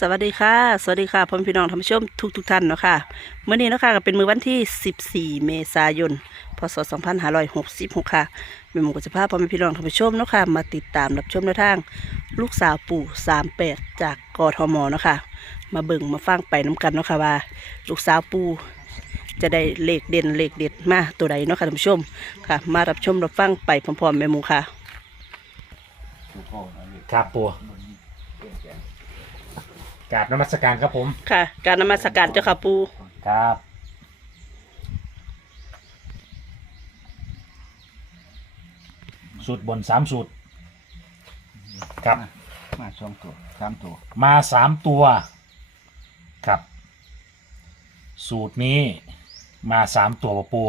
สวัสดีค่ะ สวัสดีค่ะพ่อแม่พี่น้องท่านผู้ชมทุกทุกท่านเนาะค่ะเมื่อนี้เนาะค่ะก็เป็นมือวันที่ 14 เมษายน พศ 2566 ค่ะแม่หมูก็จะพาพ่อแม่พี่น้องท่านผู้ชมเนาะค่ะมาติดตามรับชมแนวทาง ลูกสาวปู่ 38 จากกทมเนาะค่ะมาเบิ่งมาฟังไปน้กันเนาะค่ะว่า ลูกสาวปู่จะได้เลขเด่นเลขเด็ดมาตัวใดเนาะค่ะท่านผู้ชมค่ะ มารับชมรับฟังไปพร้อมๆแม่มูค่ะครับปู กราบนมัสการครับผมค่ะ การนมัสการเจ้าค่ะปู่ครับสูตรบนสามสูตรครับ มาสองตัวสามตัวมาสามตัวครับ สูตรนี้มาสามตัวปะปู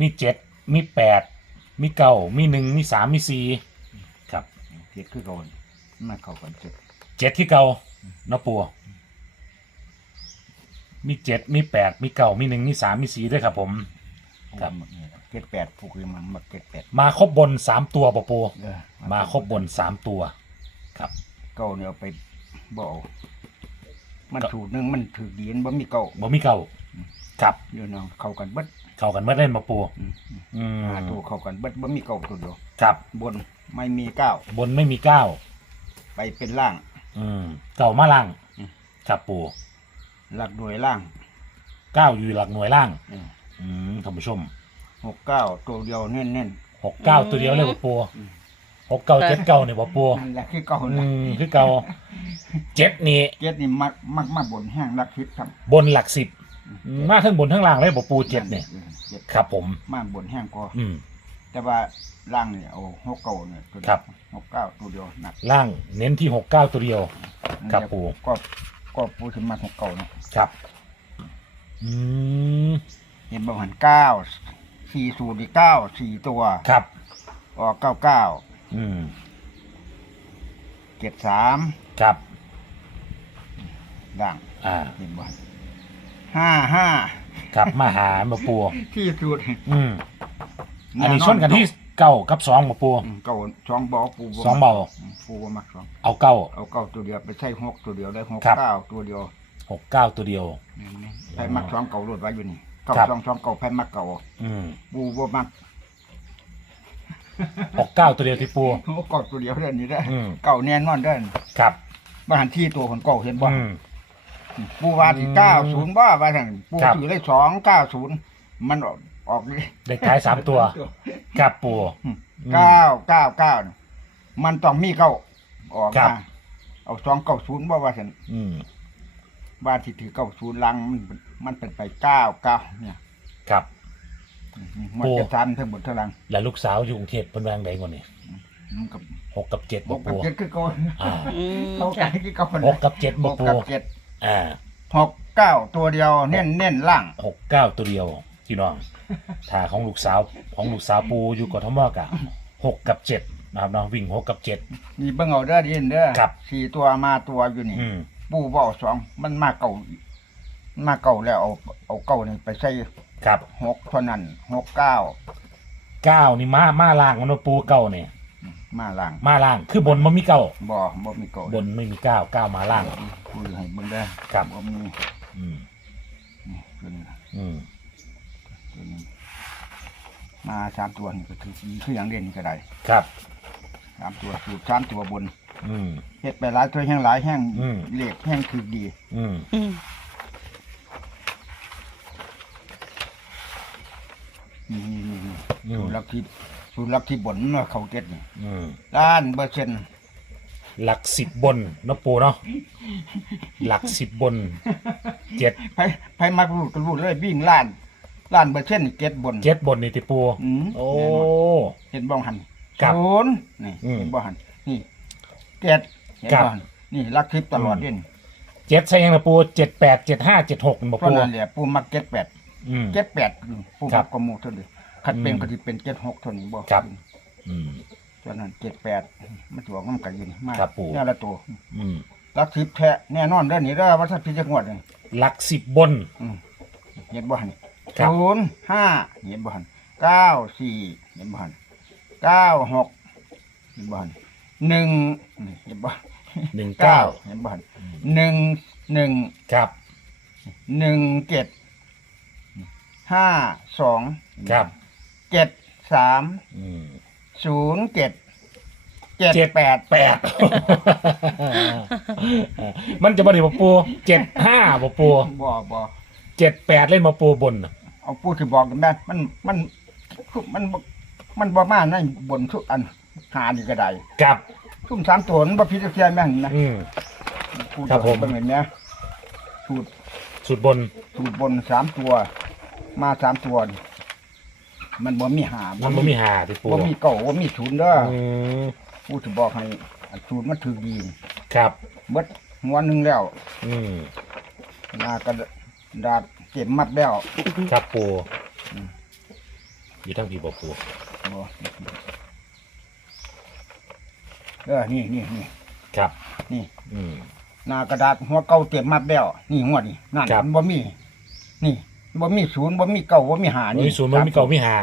มีเจ็ดมีแปดมีเก้ามีหนึ่งมีสามมีสี่ครับเจ็ดคือโดนมาเข้ากันเจ็ดเจ็ดที่เก่า เนาะปูมีเจ็ดมีแปดมีเก้ามีหนึ่งมีสามมีสี่ด้วยครับผม ครับหมดนี่เจ็ดแปดผูกเลยมันหมดเจ็ดแปดมาครบบนสามตัวปะปูเออมาครบบนสามตัว ครับ เก้าเนี่ยเอาไปบ่เอามันถูกหนึ่งมันถือดีนบ่มีเก้าบ่มีเก่าครับเดี๋ยวน้องเข้ากันเบิดเข้ากันเมื่อเล่นมาปูอืมอืมอืมหาตัวเข้ากันเบิดบ่มีเก้าตัวเดียวครับ บนไม่มีเก้าบนไม่มีเก้าไปเป็นล่าง อืมเก่ามาล่างอืมครับปูหลักหน่วยล่างเก้าอยู่หลักหน่วยล่างเอออืมท่านผู้ชมหกเก้าตัวเดียวแน่นแน่นหกเก้าตัวเดียวเลยปะปูหกเก้าเจ็ดเก้าเนี่ยปะปูๆนั่นแหละคือเก้าอืนะมคือเก่าเจ็ดนี่ เจ็ดนี่มักมักมักบนแห้งรักทิพย์ครับบนหลักสิบมาทั้งบนทั้งล่างเลยปะปูเจ็ดเนี่ยออเจ็ดครับผม มากบนแห้งพออืม แต่ว่าล่างเนี่ยเอาหกเก้าเนี่ยตัวเดียวครับ หกเก้าตัวเดียวหนักล่างเน้นที่หกเก้าตัวเดียว ครับเนี่ยปู่ ก็ก็ปูถึงมาหกเก้าเนาะครับ อืมเห็นบ่หันเก้าสี่สูตรอีกเก้าสี่ตัวครับ ออกเก้าเก้าอืมเจ็ดสามครับด่างอ่าเห็นบ่ห้าห้าครับมาหามาปูที่สูตรอืมอันนี้ชนกันที่ เก้ากับสองมาปูอืมเก้าสองบอปูสองเบาปูบ่มักสองเอาเก้า เอาเก้าตัวเดียวไปใช้หกตัวเดียวได้หกครับ เก้าตัวเดียวหกเก้าตัวเดียวไพ่มักสองเก่ารวดไว้อยู่นี่เก้าครับ สองสองเก่าไพ่มักเก่าอืมปูบ่มักหกเก้าตัวเดียวที่ปู โอ้เก่าตัวเดียวเด้อนี่ได้ออืม เก่าแน่นอนเด้อครับบ้านที่ตัวคนเก่าเห็นบ่ อืม ปูว่าที่เก้าศูนย์บ่ว่าซั่นปูครับ ถือเลขสองเก้าศูนย์มันออก ออกเลยเด็กท้ายสามตัวครับปูอืม เก้าเก้าเก้าน่ะมันต้องมีเก้าออกครัมาบเอาสองเก้าศูนย์บ่ว่าซั่นอืมบ้านที่ถือเก้าศูนย์ลังมันมันเป็นไปเก้าเก้าเนี่ยครับ มันจะทันทั้งหมดทั้งหลังแล้วลูกสาวอยู่กรุงเทพเป็นแรงใดกว่านี่มันกับหกกับเจ็ดบบ่อกกับปูเจ็ดคือเก่าอ่า อืมเข้าใจค่ะคือเก่าหกกับเจ็ดหบ่กปูกับเจ็ดอ่าหกเก้าตัวเดียวเน้นเน้นล่างหกเก้าตัวเดียว พี่น้อง ถ้าของลูกสาวของลูกสาวปูอยู่กทมกะหกกับเจ็ดนะครับเนาะวิ่งหกกับเจ็ด นี่เบิ่งเอาเด้อดินเด้อครับ สี่ตัวมาตัวอยู่นี่ อืมปูบ่เอาสองมันมาเก่ามันมาเก่าแล้วเอาเอาเก่านี่ไปใส่ครับหกเท่านั้นหกเก้าเก้านี่มามาล่างมันว่าปูเก้าเนี่ยมาล่างมาล่างคือบนมันมีเก้าบ่บ่มีเก่าบนไม่มีเก้าเก้ามาล่างปูให้เบิ่งเด้อครับ บ่มีอืมนี่ตัวนี้อืม ตัวนี้มาสามตัวนี่ก็คือคืออย่างเด่นนี่ก็ได้ครับ สามตัวสูตรสามตัวบนอืม เฮ็ดไปหลายตัวแห้งหลายแห้งอืมเลขแห้งคือดีอืมอืมนี่นี่นี่นี่อืสูมตรลักที่สูตรลักที่บนเนาะเขาเก็ตนี่อืมล้านเปอร์เซ็นต์หลักสิบบนเนาะปูเนาะหลักสิบบนเจ็ดไผไผมักรูดก็รูดเลยวิ่งล้าน ล้านเปอร์เซ็นต์เก็ตบน เจ็ดบนนี่ติปู อืมโอ้เห็นบ้องหันครับ ศูนย์นี่อืมเห็นบ้องหันนี่เก็ดเห็นครับ บ้องหันนี่ลักทิพย์ตลอดอืมเด่นเจ็ดใช่ยังนะปูเจ็ดแปดเจ็ดห้าเจ็ดหกบ่เพราะปูนั้นแหละปูมักเก็ตแปดอืม เก็ตแปดปูครัมับกกว่าหมูเท่านี้คัดเป็นอืมก็ที่เป็นเก็ตหกเท่านี้บ่ครับ อืมเพราะนั้นเก็ตแปดมันถือว่ามันกันยินมากครับปู่ เนี่ยละตัวอืมลักทิพย์แท้แน่นอนเด้อนี่เด้อว่าถ้าพิจารณาเลยหลักสิบบนอืมเห็นบ่หัน ครับ ศูนย์ห้าเห็นบ่หันเก้าสี่เห็นบ่หันเก้าหกเห็นบ่หันหนึ่งนี่เห็นบ่หนึ่งเก้าเห็นบ่หันหนึ่งหนึ่งครับ หนึ่งเจ็ดห้าสองครับเจ็ดสามอืม ศูนย์เจ็ดเจ็ดเจ็ด แปดแปด มันจะบ่ได้บ่ปูเจ็ดห้าบ่ปูบ่บ่เจ็ดแปดเล่นมาปูบนน่ะ เอาพูดที่บอกกันแม่นมันมันมันบ่มันบ่มาในบนทุกอันหานี่ก็ได้ครับซุ่มสามตัวมันบ่พิจารณาแม่นนะอืมพูดครับผม เป็นอย่างเนี้ยสูตรสุดบน สูตรบนสามตัว มาสามตัวนี่มันบ่มีหามันบ่มีหาที่ปูบ่มีเก่าบ่มีศูนย์เด้ออืมพูดที่บอกให้อันสูตรมันถือดีครับ เบิดหัวหนึงแล้วอืมหน้ากระดาษ เก็บมัดแล้วครับปูอืมอยู่ทั้งพี่บ่ปูบ่เออนี่นี่นี่ครับ นี่อืม หน้ากระดาษหัวเก่าเก็บมัดแล้วนี่หัวนี่นั่นครับ มันบ่มี นี่บ่มีศูนย์บ่มีเก่าบ่มีหาบ่นี่มีศูนย์บ่มีเก่ามีหา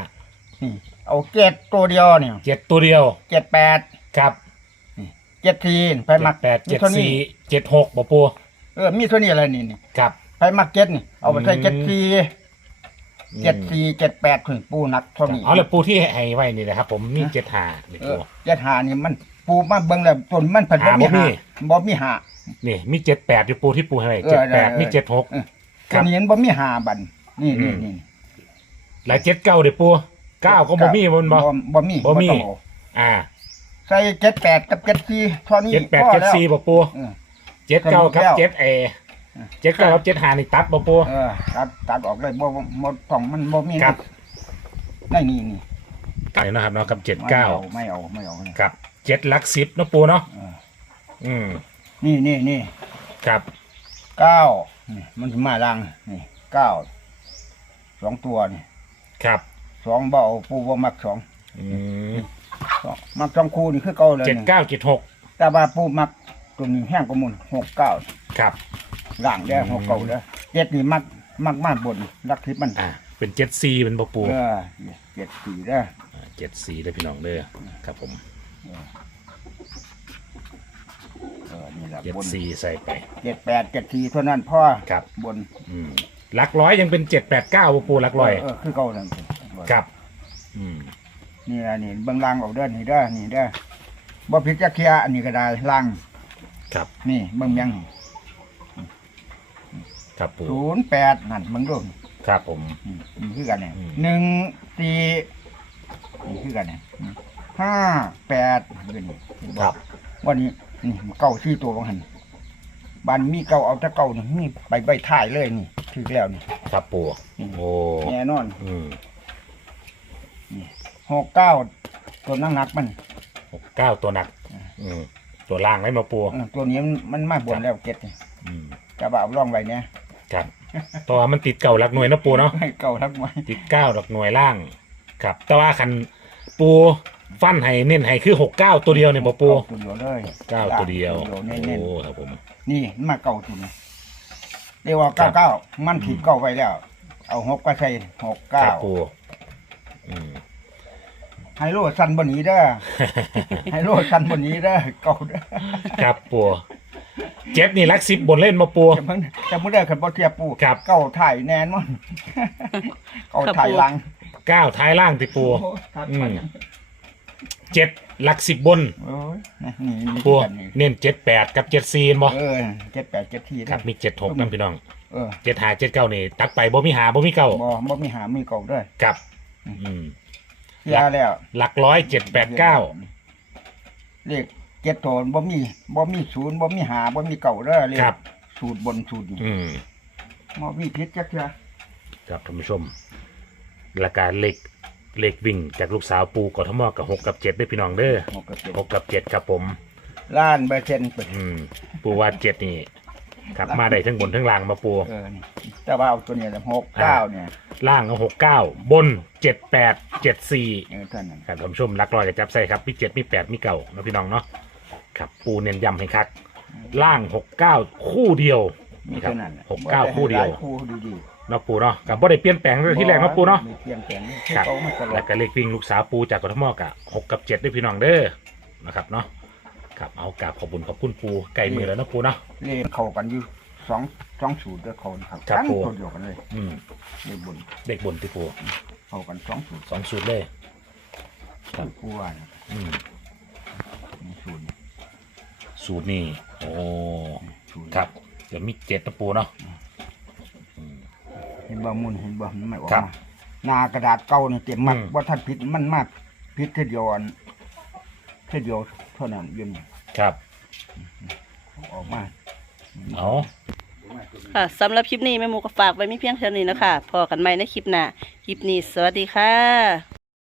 นี่เอาเจ็ดตัวเดียวเนี่ยเจ็ดตัวเดียวเจ็ดแปดครับเจ็ดทีไปมักแปดมีเจ็ดท่านี้สี่เจ็ดหกบ่ปูเออมีเท่านี้อะไรนี่นี่ครับ ไปมักเจ็ดนี่ เอาไปใส่อืมเจ็ดทีอืมเจ็ดทีเจ็ดแปดถึงปูนักเท่านี้เอาแล้วปูที่ให้ไว้นี่นะครับ ผมมีเจ็ดหานี่เอปูอเจ็ดหานี่มันปูมาเบิ่งแล้วต้นมันเพิ่นบ่หามีบ่มีหาบ่มีหานี่มีเจ็ดแปดอยู่ปูที่ปูให้ไว้เออเจ็ดแปดได้มีเจ็ดหกเออครัตัวบนี้มันบ่มีหาบันนี่อืนี่มนี่หลายเจ็ดเก้าเดี๋ยวปูเก้าก็บ่มีมันบ่บ่มีบ่มีต้องเอาอ่า ใส่เจ็ดแปดกับเจ็ดสี่เท่านี้เจ็ดแปดพอเจ็ดแล้วสี่บ่ปูเออเจ็ดเก้ากับแล้วเจ็ดเอ เจ็ดเก้ากับเจ็ดหานี่ตัดบ่ปู เออตัดตัดออกเลยบ่บ่บ่ต้องมันบ่มีครับ ได้นี่นี่ไก่นะครับเนาะกับเจ็ดไม่เก้าเอาไม่เอาไม่เอาเนี่ยครับเจ็ดหลักสิบเนาะปูเนาะเอออืมนี่นี่นี่ครับเก้านี่มันสิมาลังนี่เก้าสองตัวนี่ครับสองเบเอาปูบ่มักสองอืมสองมักสองคู่นี่คือเก่าเลยเจ็ดนี่เก้าเจ็ดหกแต่ว่าปูมักตัวนี้แห้งกว่าหมุนหกเก้าครับ ล่างเด้อหกเก้าเด้อเจ็ดนี่มักมักมากบนรักทิพย์มันอ่าเป็นเจ็ดสี่เป็นบ่ปูเออเจ็ดสี่เด้อเจ็ดสี่ได้อพี่น้องเด้อครับผมเออนี่แหละเจ็ดบนสี่ใส่ไป เจ็ดแปดเจ็ดสี่เท่านั้นพ่อครับ บนอืมหลักร้อยยังเป็นเจ็ดแปดเก้าบ่ปูหลักร้อยเออคือเก่านั่นครับ อืมนี่ละนี่เบิ่งล่างออกเด้อนี่เด้อนี่เด้อบ่ผิดจักเทียอันนี้ก็ได้ล่างครับ นี่เบิ่งยัง ครับปูศูนย์แปดนั่นเบิ่งดูครับผม อืมนี่คือกันเนี่ยอืม หนึ่งสี่นี่คือกันเนี่ยอืมห้าแปดคือนี่เห็นครับวันนี้นี่เก้าสี่ตัวบางหันบ้านมีเก้าเอาแต่เก้านี่มีใบใบท้ายเลยนี่ถึงแล้วนี่ครับปูโอ้แน่นอนอืมหกเก้าตัวนักนักๆมัน หกเก้าตัวหนัก อืมตัวล่างได้มาปูเออตัวนี้มันมันมาบนแล้วเก็ดนี่อืมจะบ่าวร่องไว้เนี่ย ครับตัวมันติดเก่าหลักหน่วยเนาะปูเนาะให้เก่าทั้งไว้ติดเก้าหลักหน่วยล่าง ครับ แต่ว่าคันปูฟันให้เน้นให้คือหกเก้าตัวเดียวเนี่ยบ่ปูตัวเดียวเลยเก้าตัวเดียวตัวเน้นโอ้ครับผมๆนี่มันมาเก่าตัวนี้เรียกว่าเก้าเก้ามันผิดเก้าไว้แล้ว เอาหกก็ใส่หกคเก้ารับปูอืม ไฮโลสันบนนี้เด้อ ไฮโลสันบนนี้เด้อเก่าเด้อครับปู เจ็ดนี่ลักสิบบนเล่นมาปู จะมึงจะมึงได้ขันบ่เทียบปูครับ เก้าถ่ายแนนมั้ง เก้าถ่ายหลังเก้าท้ายล่างติปู โอ้ยทัดอืไปมเจ็ดหลักสิบบนโอ้ยนี่นี่นี่ปูกันนี่เน้นเจ็ดแปดกับเจ็ดสี่บ่เออเจ็ดแปดเจ็ดที่ครับมีเจ็ดหกนั่นพี่น้องเออเจ็ดหาเจ็ดเก้านี่ตักไปบ่มีหาบ่มีเก้าบ่บ่มีหามีเก่าด้วยกับ อืมเสียแล้วหลักร้อยเจ็ดแปดเก้าเลข เจ็ดโตนบ่มีบ่มีศูนย์บ่มีหาบ่มีเก่าเด้อเลขครับ สูตรบนสูตรนี่อืมบ่มีพิษจักเทื่อครับท่านผู้ชมราคาเหล็กเหล็กวิ่งจากลูกสาวปูกทมกับหกกับเจ็ดด้วยพี่น้องเด้อหกกับเจ็ดหกกับเจ็ดครับผม ล้านเปอร์เซ็นต์อืม ปูว่าเจ็ดนี่ครับมาได้ทั้งบนทั้งล่างมาปู เออนี่แต่ว่าเอาตัวนี้แหละหกเก้าเนี่ยล่างเอาหกเก้าบนเจ็ดแปดเจ็ดสี่เออเท่านั้น ครับท่านผู้ชมรักรอยกับจับใส่ครับมีเจ็ดมีแปดมีเก้าเนาะพี่น้องเนาะ ครับปูเน้นย้ำให้คักล่างหกเก้าคู่เดียว มีนี่ครับเท่านั้นหกเก้าคู่เดียวหลาคู่ดีเนาะปูเนาะกับบ่ได้เปลี่ยนแปลงเลยๆที่แรกเนาะปูเนาะ มีเพียงแต่นี้ครับ เขามาตลอแล้ดวก็เลขวิ่งลูกสาวปูจากกทมกับหกกับเจ็ดด้วยพี่น้องเด้อนะครับเนาะครับเอากราบขอบคุณขอบคุณปูไก่มือแล้วนะปูเนาะ เลขเข้ากันอยู่สองสองสูตรด้วยเขาครับครับทั้งผม ตัวเดียวกันเลยอืมเลขบนเด็กบนที่ปูเข้ากันสองสูตรสองสูตรเลย ครับ ผู้ว่านะอืมมีสูตร สูตรนี่โอ้สูตรครับเดี๋ยวมีเจ็ดนะปูเนาะเห็นบ่มุนเห็นบ่มันไม่ออกครับมาหนากระดาษเก่านี่เต็มมัดอืม ว่าท่านผิดมันมากผิดแค่เดียวอันแค่เดียวเท่านั้นยืนครับออกมาเอา ค่ะสำหรับคลิปนี้แม่หมูก็ฝากไว้มีเพียงเท่านี้นะคะพอกันใหม่ในคลิปหน้าคลิปนี้สวัสดีค่ะ